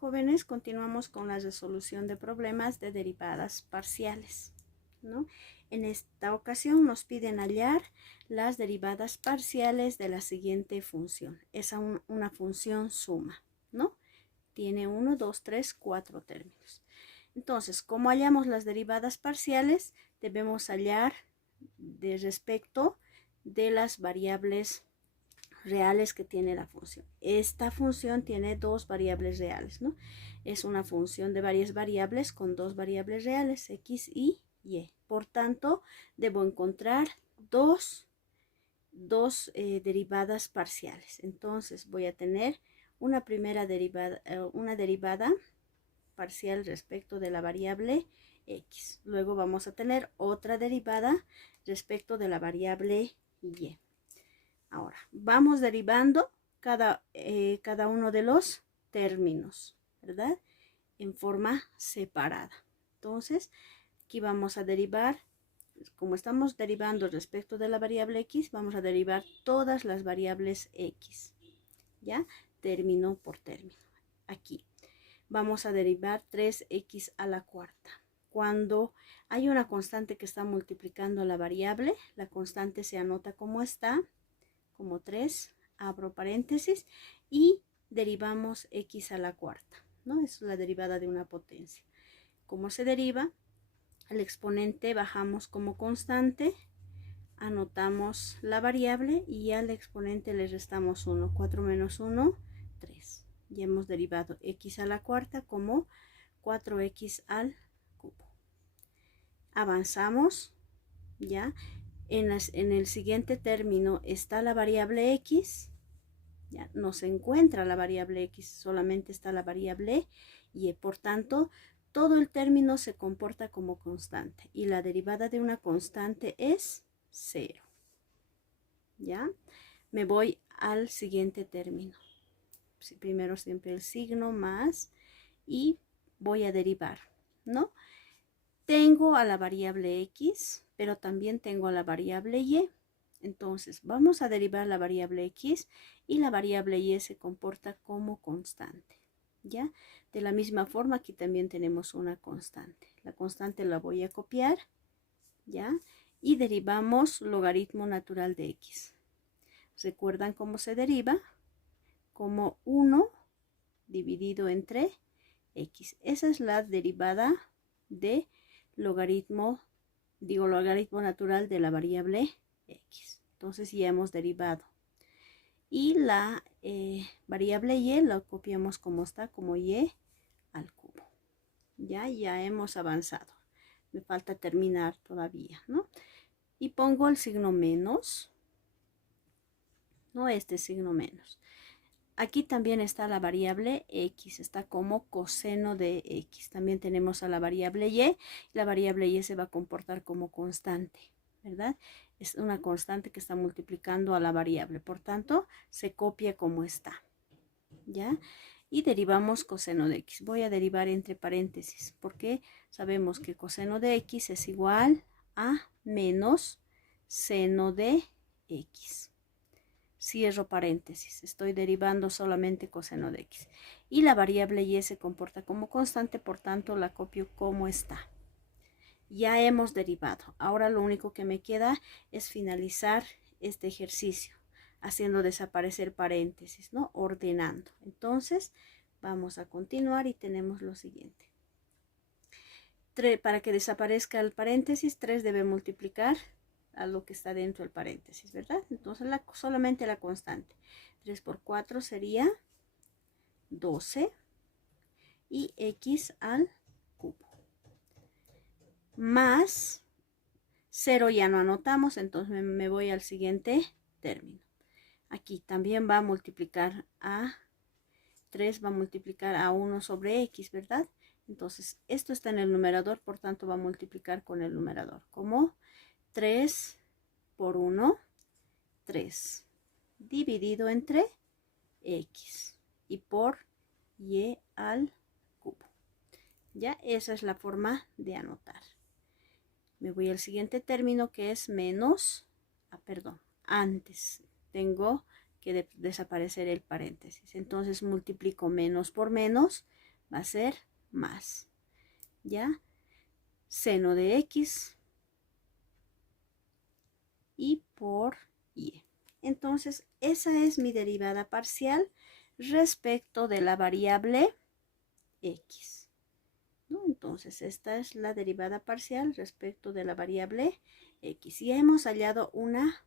jóvenes, continuamos con la resolución de problemas de derivadas parciales, ¿no? En esta ocasión nos piden hallar las derivadas parciales de la siguiente función. Es una función suma, ¿no? Tiene 1, 2, 3, 4 términos. Entonces, ¿cómo hallamos las derivadas parciales? Debemos hallar de respecto de las variables reales que tiene la función. Esta función tiene dos variables reales, ¿no? Es una función de varias variables con dos variables reales, x y y. Por tanto, debo encontrar dos derivadas parciales. Entonces, voy a tener una primera derivada, una derivada parcial respecto de la variable x. Luego vamos a tener otra derivada respecto de la variable y. Ahora, vamos derivando cada uno de los términos, ¿verdad? En forma separada. Entonces, aquí vamos a derivar, como estamos derivando respecto de la variable x, vamos a derivar todas las variables x, ¿ya? Término por término. Aquí vamos a derivar 3x a la cuarta. Cuando hay una constante que está multiplicando la variable, la constante se anota como está, como 3, abro paréntesis, y derivamos x a la cuarta, ¿no? Es la derivada de una potencia. ¿Cómo se deriva? El exponente bajamos como constante, anotamos la variable y al exponente le restamos 1. 4 menos 1, 3. Ya hemos derivado x a la cuarta como 4x al cubo. Avanzamos, ¿ya? En el siguiente término está la variable x, ya no se encuentra la variable x, solamente está la variable y, por tanto, todo el término se comporta como constante y la derivada de una constante es 0. ¿Ya? Me voy al siguiente término. Primero siempre el signo más y voy a derivar, ¿no? Tengo a la variable x, pero también tengo a la variable y. Entonces, vamos a derivar la variable x y la variable y se comporta como constante, ¿ya? De la misma forma, aquí también tenemos una constante. La constante la voy a copiar, ¿ya? Y derivamos logaritmo natural de x. ¿Recuerdan cómo se deriva? Como 1 dividido entre x. Esa es la derivada de logaritmo natural de la variable x. Entonces ya hemos derivado. Y la variable y la copiamos como está, como y al cubo. Ya hemos avanzado. Me falta terminar todavía, ¿no? Y pongo el signo menos, ¿no? Este signo menos. Aquí también está la variable x, está como coseno de x. También tenemos a la variable y. La variable y se va a comportar como constante, ¿verdad? Es una constante que está multiplicando a la variable. Por tanto, se copia como está, ¿ya? Y derivamos coseno de x. Voy a derivar entre paréntesis porque sabemos que coseno de x es igual a menos seno de x. Cierro paréntesis, estoy derivando solamente coseno de x. Y la variable y se comporta como constante, por tanto la copio como está. Ya hemos derivado. Ahora lo único que me queda es finalizar este ejercicio, haciendo desaparecer paréntesis, ¿no? Ordenando. Entonces, vamos a continuar y tenemos lo siguiente. Para que desaparezca el paréntesis, 3 debe multiplicar a lo que está dentro del paréntesis, ¿verdad? Entonces solamente la constante. 3 por 4 sería 12 y x al cubo. Más 0 ya no anotamos, entonces me voy al siguiente término. Aquí también va a multiplicar a 3, va a multiplicar a 1 sobre x, ¿verdad? Entonces esto está en el numerador, por tanto va a multiplicar con el numerador, como 3 por 1, 3, dividido entre x y por y al cubo. Ya, esa es la forma de anotar. Me voy al siguiente término que es menos, antes tengo que desaparecer el paréntesis. Entonces multiplico menos por menos, va a ser más, ¿ya? Seno de X y por Y. Entonces, esa es mi derivada parcial respecto de la variable X, ¿no? Entonces, esta es la derivada parcial respecto de la variable X. Y hemos hallado una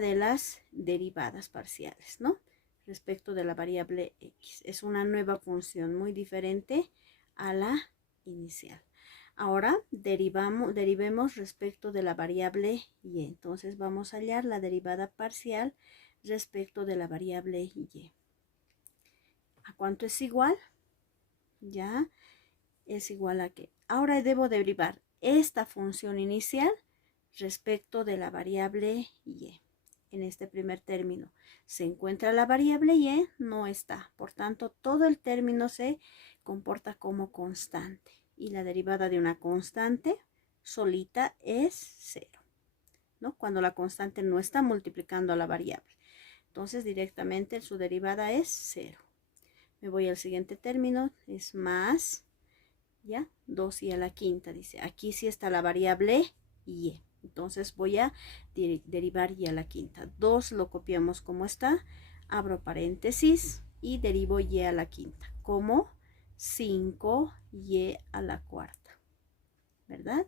de las derivadas parciales, ¿no? Respecto de la variable X. Es una nueva función muy diferente a la inicial. Ahora derivemos respecto de la variable Y. Entonces vamos a hallar la derivada parcial respecto de la variable Y. ¿A cuánto es igual? Ya es igual a que ahora debo derivar esta función inicial respecto de la variable Y. En este primer término se encuentra la variable Y, no está. Por tanto, todo el término se comporta como constante. Y la derivada de una constante solita es 0, ¿no? Cuando la constante no está multiplicando a la variable. Entonces, directamente su derivada es 0. Me voy al siguiente término, es más, ¿ya? 2y a la quinta, dice. Aquí sí está la variable Y. Entonces voy a derivar y a la quinta. 2 lo copiamos como está, abro paréntesis y derivo y a la quinta, como 5y a la cuarta, ¿verdad?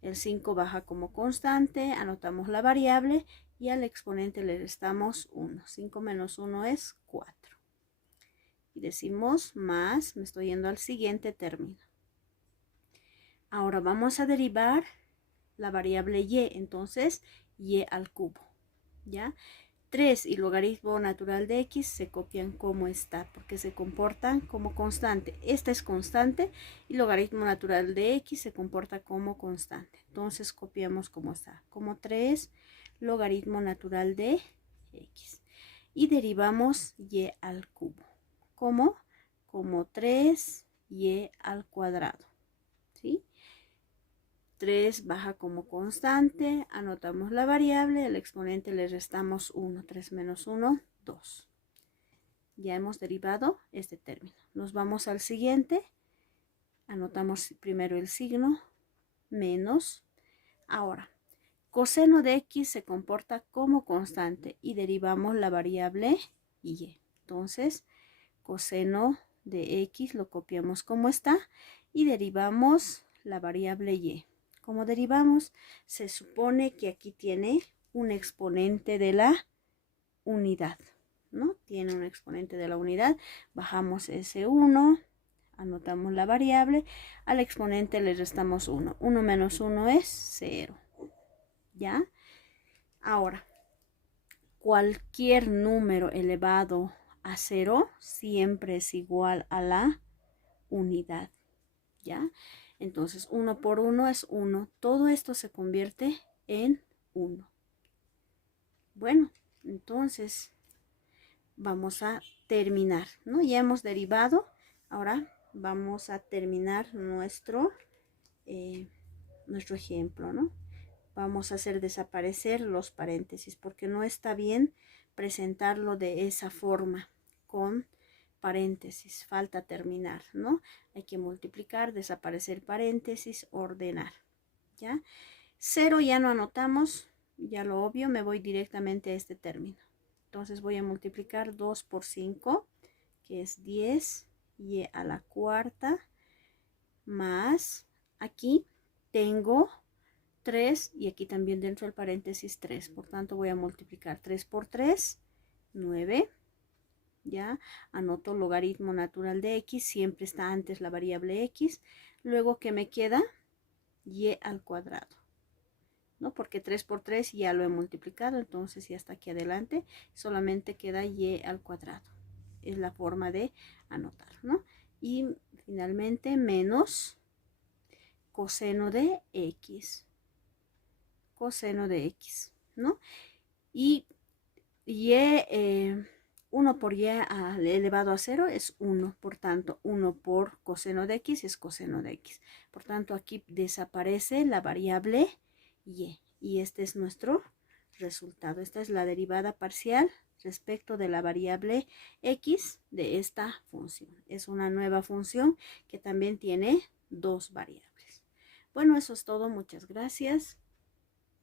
El 5 baja como constante, anotamos la variable y al exponente le restamos 1. 5 menos 1 es 4. Y decimos más, me estoy yendo al siguiente término. Ahora vamos a derivar la variable Y, entonces Y al cubo, ¿ya? 3 y logaritmo natural de X se copian como está, porque se comportan como constante. Esta es constante y logaritmo natural de X se comporta como constante. Entonces copiamos como está, como 3 logaritmo natural de X. Y derivamos Y al cubo, como 3y al cuadrado, ¿sí? 3 baja como constante, anotamos la variable, al exponente le restamos 1, 3 menos 1, 2. Ya hemos derivado este término. Nos vamos al siguiente, anotamos primero el signo, menos. Ahora, coseno de X se comporta como constante y derivamos la variable Y. Entonces, coseno de X lo copiamos como está y derivamos la variable Y. Como derivamos, se supone que aquí tiene un exponente de la unidad, ¿no? Tiene un exponente de la unidad. Bajamos ese 1, anotamos la variable. Al exponente le restamos 1. 1 menos 1 es 0. ¿Ya? Ahora, cualquier número elevado a 0 siempre es igual a la unidad. ¿Ya? Entonces 1 por 1 es 1. Todo esto se convierte en 1. Bueno, entonces vamos a terminar, ¿no? Ya hemos derivado. Ahora vamos a terminar nuestro ejemplo, ¿no? Vamos a hacer desaparecer los paréntesis porque no está bien presentarlo de esa forma con paréntesis, falta terminar, ¿no? Hay que multiplicar, desaparecer paréntesis, ordenar, ¿ya? 0 ya no anotamos, ya lo obvio, me voy directamente a este término. Entonces voy a multiplicar 2 por 5, que es 10, y a la cuarta, más, aquí tengo 3, y aquí también dentro del paréntesis 3, por tanto voy a multiplicar 3 por 3, 9, ya, anoto logaritmo natural de X, siempre está antes la variable X, luego que me queda Y al cuadrado, ¿no? Porque 3 por 3 ya lo he multiplicado, entonces ya está aquí adelante, solamente queda Y al cuadrado, es la forma de anotar, ¿no? Y finalmente menos coseno de X, ¿no? Y 1 por y elevado a 0 es 1, por tanto 1 por coseno de X es coseno de X. Por tanto aquí desaparece la variable Y. Y este es nuestro resultado. Esta es la derivada parcial respecto de la variable x de esta función. Es una nueva función que también tiene dos variables. Bueno, eso es todo. Muchas gracias.